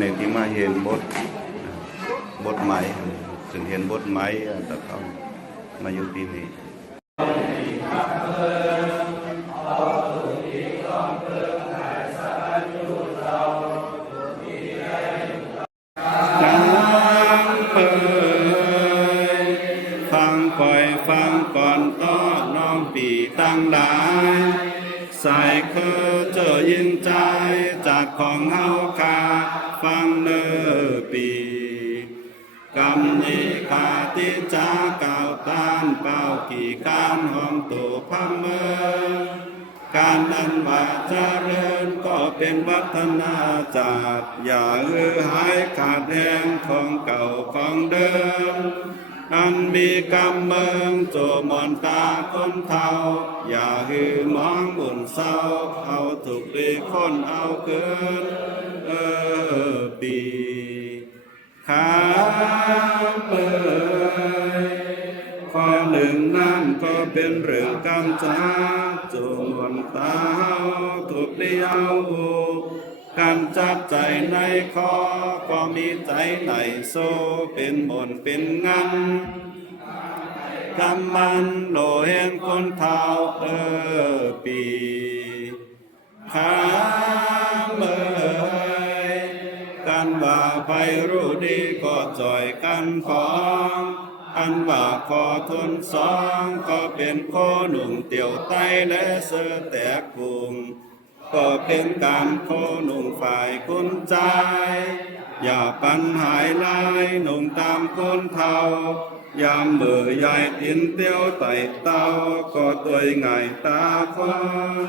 ในที่มาเห็นบทไม้ถึงเห็นบทไม้แต่เขามาอยู่ที่นี่ฟังปล่อยฟังก่อนต้อน้องปีตั้งหลายใส่คือเจอยินใจจากของเฮาคาฟังเนอปีกำยีขาติจาก่าวตานเป่ากี่การห้องตัวพัมเมอการนั้นว่าเจริญก็เป็นวัฒนาจากอย่าหายขาดแหงของเก่าของเดิมอันมีกำเมืองโจมอนตาคนเท่าอย่าหือมองบุญเศร้าเอาถูกดีคนเอาเกินปีขาเปิดข้อหนึ่งนั่นก็เป็นเรื่องกำจ้าโจมอนตาถูกดีเอาการจับใจในคอก็มีใจไหนโซเป็นบนเป็นงันกำมันโลเห็นคนเท่าปีขาเมยกันว่าไปรู้ดีก็จ่อยกันของอันว่าขอทนสองก็เป็นข้อหนุ่มเตี่ยวไตและเสือแตกกุงก็เป็นการโคหนุ่มฝ่ายคุณใจอย่าปันหายลายหนุ่มตามคนเท่ายามเบื่อใหญ่ตินเตี้ยวไต่เต้าก็ตัวง่ายตาคน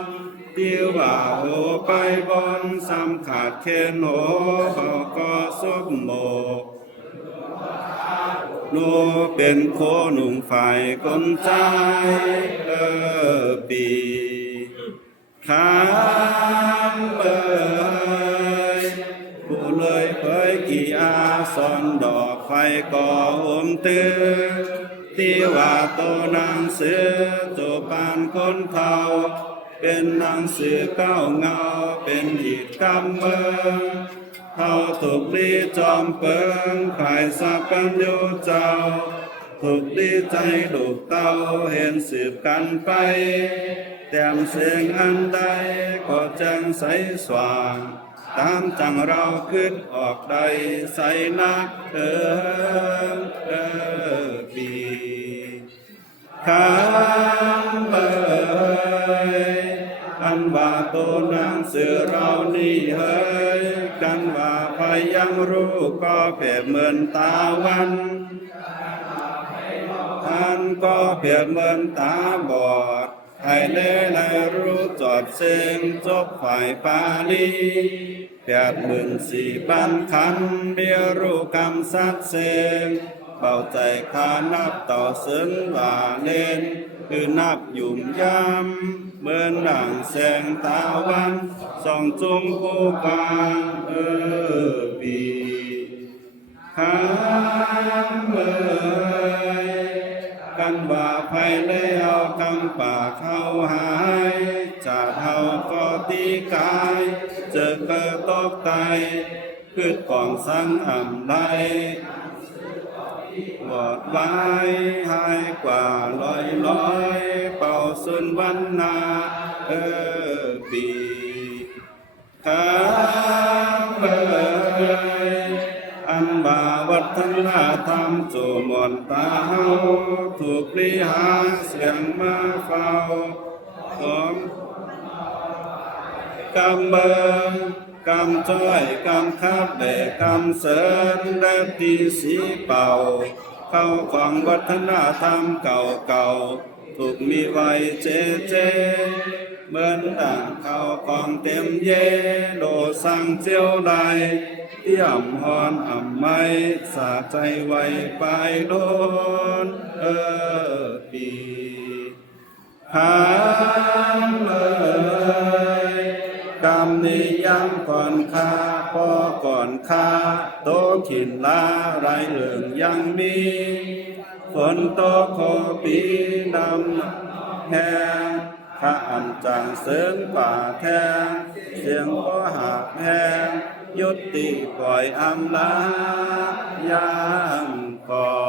เตี้ยวว่าโหไปบนซ้ำขาดเคนโหเขาก็สุกโมกโนเป็นโคหนุ่มฝ่ายคนใจปีขาเปิดผู้เลยเผยกี่อาสอนดอกไฟก่อห่มตื้อที่ว่าโตนางเสือโจปานคนเท่าเป็นนางเสือเก้าเงาเป็นหีดกำเมืองเท่าถูกดีจอมเปิงขายสับกันโยเจ้าถูกดีใจลูกเต้าเห็นสืบกันไปแต้มเสียงอันใดก็แจ้งใสสว่างตามจังเราขึ้นออกใดใสนักปีข้ามเบยอันว่าโตนางเสือเรานี่เฮยกันว่าพายังรู้ก็เปรียบเหมือนตาวันอันก็เปรียบเหมือนตาบอดให้เล่ในรู้จอดเสียงจบฝ่ายปาลี84,000 ขันเดียวรู้กำสักเสียงเบาใจขานับต่อซึ่งว่าเล่นคือนับยุ่มยำเหมือนดังแสงตาวันส่องจุงผู้กางปีข้ามเมยกันว่าไฟเลยเอากำปากเข้าหายจากเฮาก็ตีกายเจอเกิดตกไตขึ้นกองสังอ่ำไดวอดไว้หายกว่าลอยเป่าสุนวันนาปีข้ามเอ่ยอันบาวัฒนธรรมโจมอนตาเฮาถูกลิหาเสียงมาเฝ้าของกำเบิงกำจ้อยกำคับแบกกำเสริญและตีสีเป่าเข้าของวัฒนธรรมเก่าถูกมีไว้เจเหมือนดังเขาของเต็มเยโลสั่งเจียวใดเที่ยมหอนอ่ำไม่สาใจไว้ไปโดนปีหามเลยกำนิยังก่อนข้าพอก่อนข้าโตขินลาไรเรื่องยังมีฝนตกโคปีดำแห้งข้าอันจังเสริมป่าแทงเสียงก็หักแห้ง ยุติปล่อยอำลายามก่อน